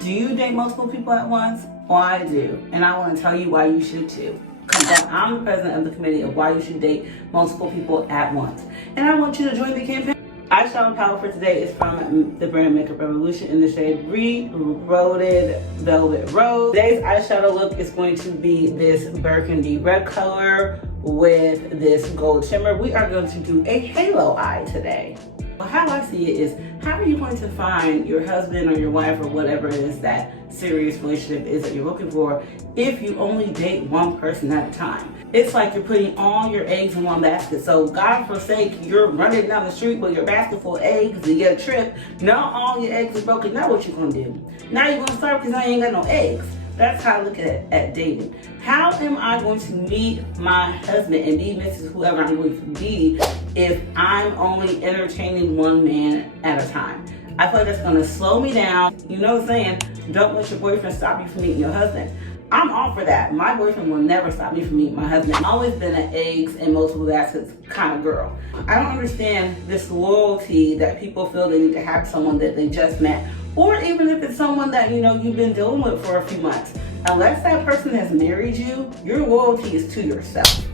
Do you date multiple people at once? Well, I do, and I want to tell you why you should too. Because I'm the president of the committee of why you should date multiple people at once. And I want you to join the campaign. Eyeshadow palette for today is from the brand Makeup Revolution in the shade Reloaded Velvet Rose. Today's eyeshadow look is going to be this burgundy red color with this gold shimmer. We are going to do a halo eye today. Well, how I see it is, how are you going to find your husband or your wife or whatever it is that serious relationship is that you're looking for if you only date one person at a time? It's like you're putting all your eggs in one basket. So God forsake, you're running down the street with your basket full of eggs and get a trip. Now all your eggs are broken. Now what you gonna do? Now you're gonna starve because now you ain't got no eggs. That's how I look at dating. How am I going to meet my husband and be Mrs. Whoever I'm going to be if I'm only entertaining one man at a time? I feel like that's gonna slow me down. You know what I'm saying? Don't let your boyfriend stop you from meeting your husband. I'm all for that. My boyfriend will never stop me from meeting my husband. I've always been an eggs and multiple baskets kind of girl. I don't understand this loyalty that people feel they need to have someone that they just met, or even if it's someone that you've been dealing with for a few months. Unless that person has married you, your loyalty is to yourself.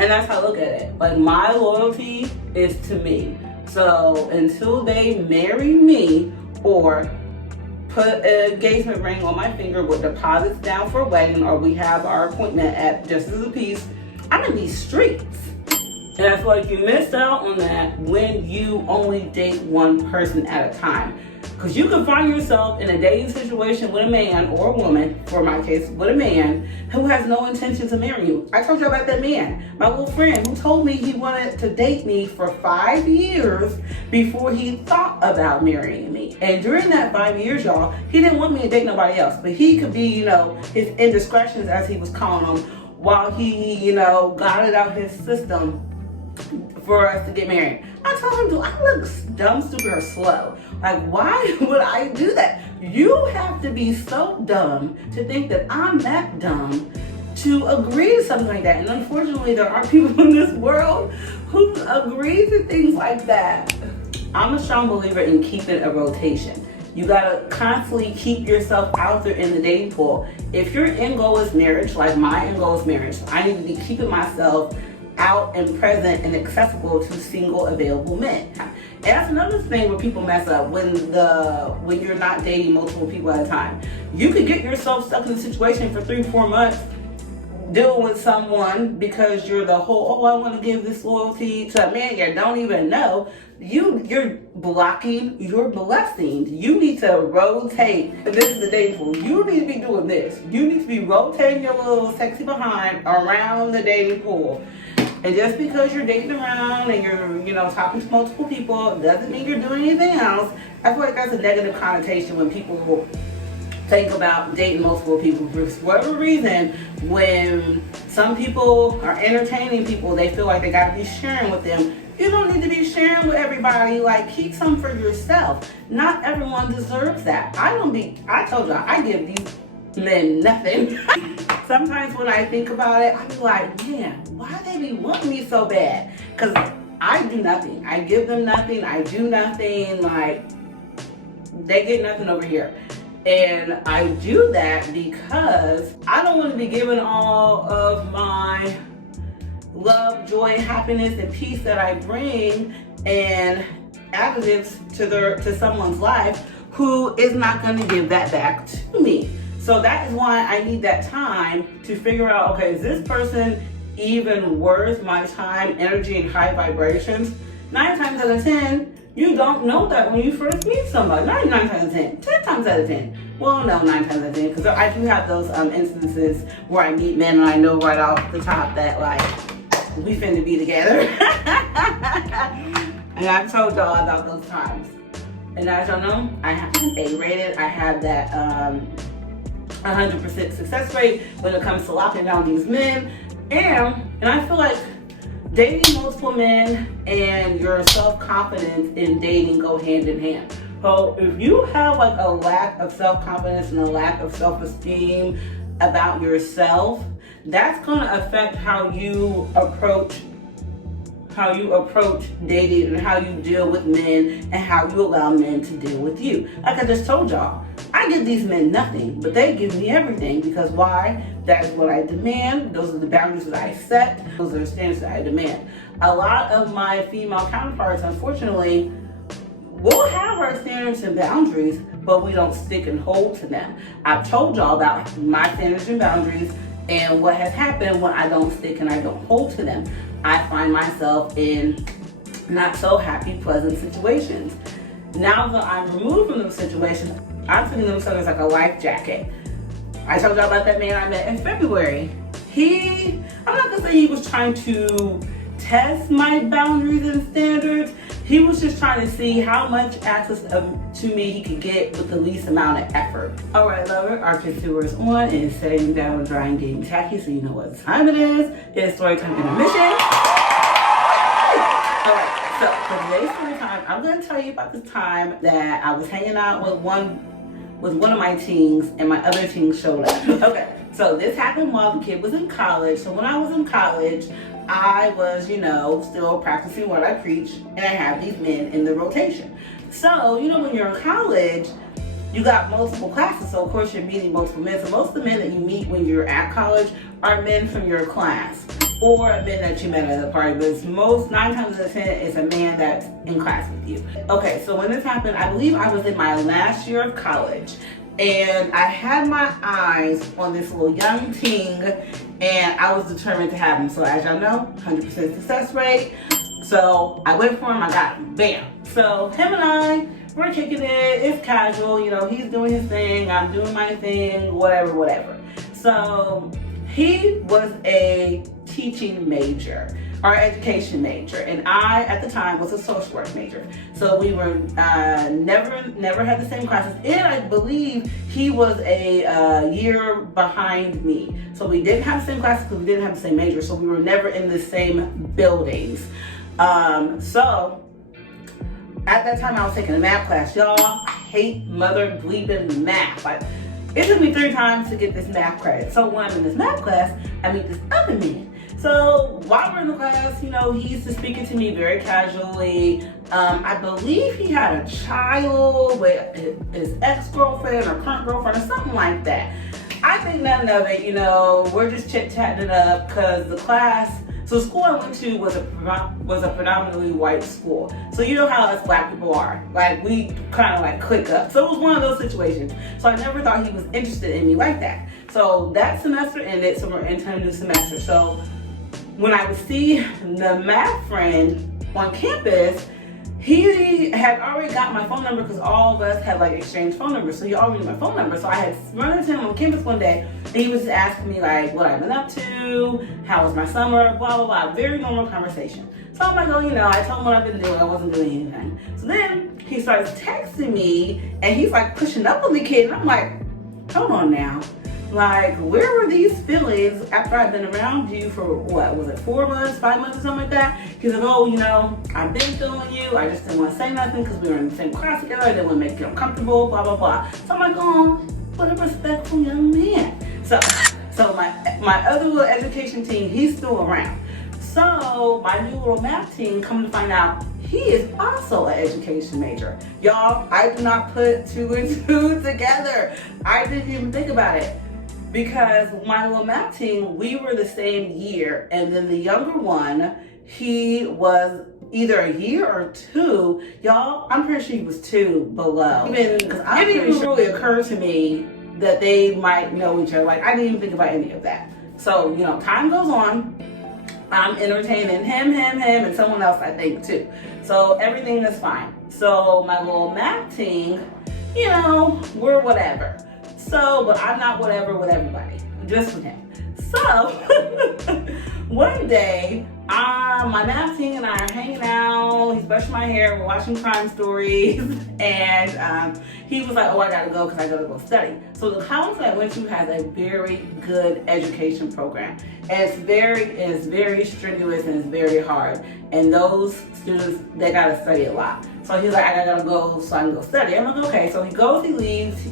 And that's how I look at it. Like, my loyalty is to me. So until they marry me or put an engagement ring on my finger with deposits down for a wedding, or we have our appointment at Justice of the Peace, I'm in these streets. And I feel like you missed out on that when you only date one person at a time. Because you can find yourself in a dating situation with a man or a woman, for my case, with a man who has no intention to marry you. I told you about that man, my little friend, who told me he wanted to date me for 5 years before he thought about marrying me. And during that 5 years, y'all, he didn't want me to date nobody else. But he could be, his indiscretions, as he was calling them, while he, got it out his system for us to get married. I told him, do I look dumb, stupid, or slow? Like, why would I do that? You have to be so dumb to think that I'm that dumb to agree to something like that. And unfortunately, there are people in this world who agree to things like that. I'm a strong believer in keeping a rotation. You gotta constantly keep yourself out there in the dating pool. If your end goal is marriage, like my end goal is marriage, I need to be keeping myself out and present and accessible to single available men. And that's another thing where people mess up when you're not dating multiple people at a time. You could get yourself stuck in a situation for 3-4 months dealing with someone because you're the whole, I want to give this loyalty to a man you don't even know. You're blocking your blessings. You need to rotate. This is the dating pool. You need to be doing this. You need to be rotating your little sexy behind around the dating pool. And just because you're dating around and you're, talking to multiple people doesn't mean you're doing anything else. I feel like that's a negative connotation when people think about dating multiple people. For whatever reason, when some people are entertaining people, they feel like they gotta be sharing with them. You don't need to be sharing with everybody. Like, keep some for yourself. Not everyone deserves that. I told y'all, I give these men nothing. Sometimes when I think about it, I be like, man, why they be wanting me so bad? Because I do nothing. I give them nothing. I do nothing. Like, they get nothing over here. And I do that because I don't want to be giving all of my love, joy, happiness, and peace that I bring and additives to someone's life who is not going to give that back to me. So that is why I need that time to figure out, okay, is this person even worth my time, energy, and high vibrations? 9 times out of 10, you don't know that when you first meet somebody. Not 9 times out of 10, 10 times out of 10. Well, no, 9 times out of 10, because I do have those instances where I meet men and I know right off the top that, like, we finna be together. And I've told y'all about those times. And as y'all know, I have an A-rated. I have that 100% success rate when it comes to locking down these men. And I feel like dating multiple men and your self-confidence in dating go hand in hand. So if you have like a lack of self-confidence and a lack of self-esteem about yourself, that's going to affect how you approach dating and how you deal with men and how you allow men to deal with you. Like I just told y'all, I I give these men nothing, but they give me everything. Because why? That is what I demand. Those are the boundaries that I set. Those are the standards that I demand. A lot of my female counterparts, unfortunately, will have our standards and boundaries, but we don't stick and hold to them. I've told y'all about my standards and boundaries and what has happened when I don't stick and I don't hold to them. I find myself in not so happy, pleasant situations. Now that I'm removed from those situations, I'm sending them something like a life jacket. I told y'all about that man I met in February. I'm not gonna say he was trying to test my boundaries and standards. He was just trying to see how much access to me he could get with the least amount of effort. All right, lover, our consumer is on and setting down, drying, getting tacky, so you know what time it is. It's story time intermission. All right, so for today's story time, I'm going to tell you about this time that I was hanging out with one of my teens and my other teen showed up. Okay, so this happened while the kid was in college. So when I was in college, I was, still practicing what I preach, and I have these men in the rotation. So, when you're in college, you got multiple classes, so of course you're meeting multiple men. So most of the men that you meet when you're at college are men from your class, or men that you met at a party, but most 9 times out of 10 is a man that's in class with you. Okay, so when this happened, I believe I was in my last year of college, and I had my eyes on this little young teen, and I was determined to have him. So as y'all know, 100% success rate. So I went for him, I got him, bam. So him and I, we're kicking it, it's casual, he's doing his thing, I'm doing my thing, whatever. So he was a teaching major, or education major, and I, at the time, was a social work major. So we were never had the same classes, and I believe he was a year behind me. So we didn't have the same classes because we didn't have the same major, so we were never in the same buildings. So at that time I was taking a math class. Y'all, I hate mother bleeping math. It took me 3 times to get this math credit. So when I'm in this math class, I meet this other man. So while we're in the class, he used to speaking to me very casually. I believe he had a child with his ex-girlfriend or current girlfriend or something like that. I think none of it, we're just chit-chatting it up because the class, so the school I went to was a predominantly white school. So you know how us black people are. Like, we kind of click up. So it was one of those situations. So I never thought he was interested in me like that. So that semester ended, so we're entering a new semester. So when I would see the math friend on campus, he had already got my phone number because all of us had exchanged phone numbers. So he already knew my phone number. So I had run into him on campus one day, and he was asking me what I've been up to, how was my summer, blah, blah, blah. Very normal conversation. So I'm I told him what I've been doing. I wasn't doing anything. So then he starts texting me, and he's pushing up on the kid, and I'm like, hold on now. Where were these feelings after I've been around you for, what, was it 4 months, 5 months or something like that? He's like, oh, I've been feeling you. I just didn't want to say nothing because we were in the same class together. I didn't want to make you uncomfortable, blah, blah, blah. So I'm oh, what a respectful young man. So my other little education team, he's still around. So my new little math team, come to find out, he is also an education major. Y'all, I do not put 2 and 2 together. I didn't even think about it. Because my little math team, we were the same year, and then the younger one, he was either a year or 2. Y'all, I'm pretty sure he was 2 below. Because it didn't even really occur to me that they might know each other. I didn't even think about any of that. So, time goes on. I'm entertaining him, and someone else, I think, too. So everything is fine. So my little math team, we're whatever. So, but I'm not whatever with everybody, just with him. So, one day, my math team and I are hanging out, he's brushing my hair, we're watching crime stories, and he was like, oh, I gotta go because I gotta go study. So the college that I went to has a very good education program. And it's very strenuous and it's very hard. And those students, they gotta study a lot. So he's like, I gotta go so I can go study. I'm like, okay. So he goes, he leaves,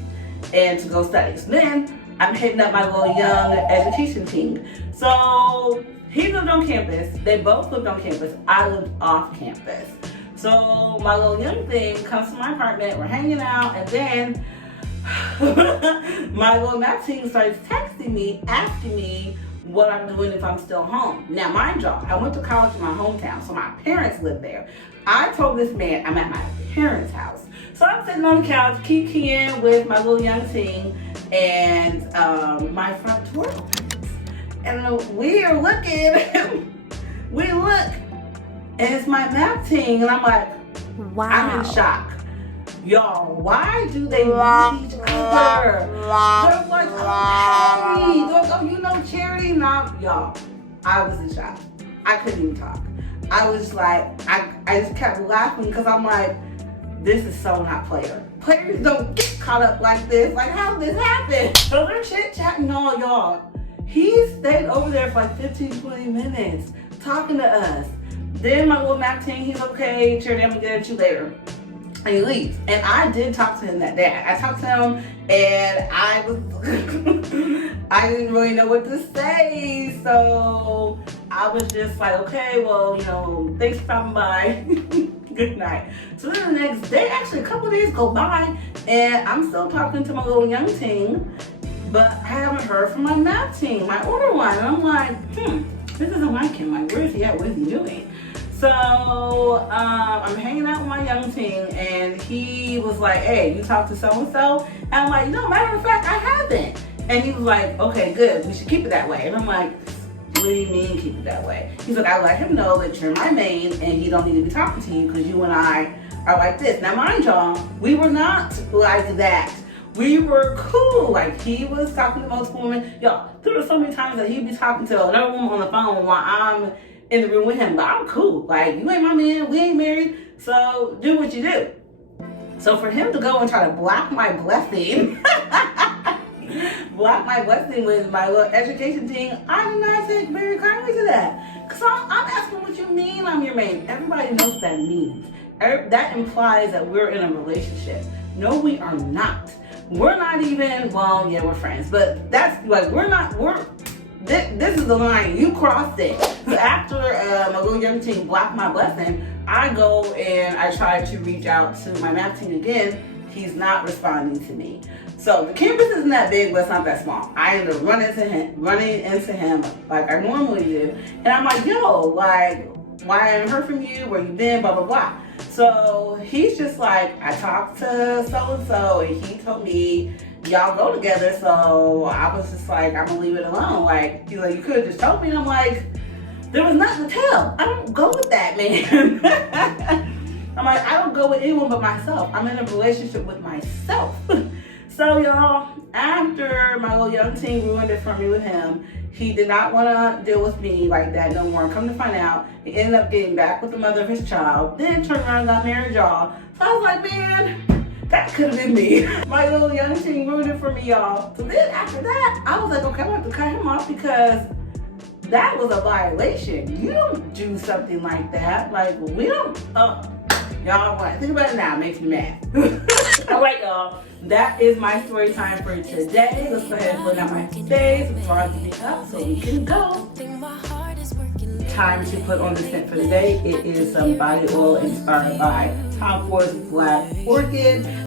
and to go study. So then I'm hitting up my little young education team. So he lived on campus. They both lived on campus. I lived off campus. So my little young thing comes to my apartment. We're hanging out, and then my little math team starts texting me, asking me what I'm doing if I'm still home. Now, mind you, I went to college in my hometown, so my parents live there. I told this man I'm at my parents' house. So I'm sitting on the couch, kikiing with my little young teen, and my front door opens. And we are looking, we look, and it's my math team, and I'm like, wow. I'm in shock. Y'all, why do they love each other? They're like, oh, Harry. They're like, oh, you know Cherry? No, y'all, I was in shock. I couldn't even talk. I was like, I just kept laughing because I'm like, this is so not player. Players don't get caught up like this. Like, how did this happen? So they're chit-chatting all, y'all. He stayed over there for like 15, 20 minutes talking to us. Then my little Mac team, he's okay. Cherry, I'm gonna get at you later. And he leaves. And I did talk to him that day. I talked to him and I didn't really know what to say. So I was just like, okay, well, you know, thanks for stopping by. Good night. So then the next day, actually a couple of days go by and I'm still talking to my little young team, but I haven't heard from my math team, my older one. And I'm like, this isn't like him. Like, where is he at? What is he doing? So I'm hanging out with my young team and he was like, hey, you talked to so-and-so? And I'm like, no, matter of fact, I haven't. And he was like, okay, good, we should keep it that way. And I'm like, what do you mean keep it that way? He's like, I let him know that you're my main and he don't need to be talking to you because you and I are like this. Now mind y'all, we were not like that. We were cool. Like, he was talking to multiple women. Y'all, there were so many times that he'd be talking to another woman on the phone while I'm in the room with him, but I'm cool. Like, you ain't my man, we ain't married, so do what you do. So for him to go and try to block my blessing, with my little education team, I did not take very kindly to that. Because I'm asking what you mean I'm your man. Everybody knows what that means. That implies that we're in a relationship. No, we are not. We're not even, well, yeah, we're friends, but that's like, this is the line, you crossed it. So after my little young team blocked my blessing, I go and I try to reach out to my math team again. He's not responding to me. So the campus isn't that big, but it's not that small. I end up running into him like I normally do. And I'm like, yo, like, why I haven't heard from you? Where you been? Blah, blah, blah. So he's just like, I talked to so-and-so and he told me y'all go together, so I was just like, I'm gonna leave it alone. Like, he's like, you could have just told me. And I'm like, there was nothing to tell. I don't go with that, man. I'm like, I don't go with anyone but myself. I'm in a relationship with myself. So y'all, after my little young teen ruined it for me with him, he did not want to deal with me like that no more. Come to find out, he ended up getting back with the mother of his child, then turned around and got married, y'all. So I was like, man, that could have been me. My little young teen ruined it for me, y'all. So then after that, I was like, okay, I'm going to have to cut him off because that was a violation. You don't do something like that. Like, we don't, y'all, think about it now, it makes me mad. All right, y'all, that is my story time for today. Let's go ahead and put out my face as far as to pick up so we can go. Time to put on the scent for today. It is some body oil inspired by Tom Ford's Black Orchid.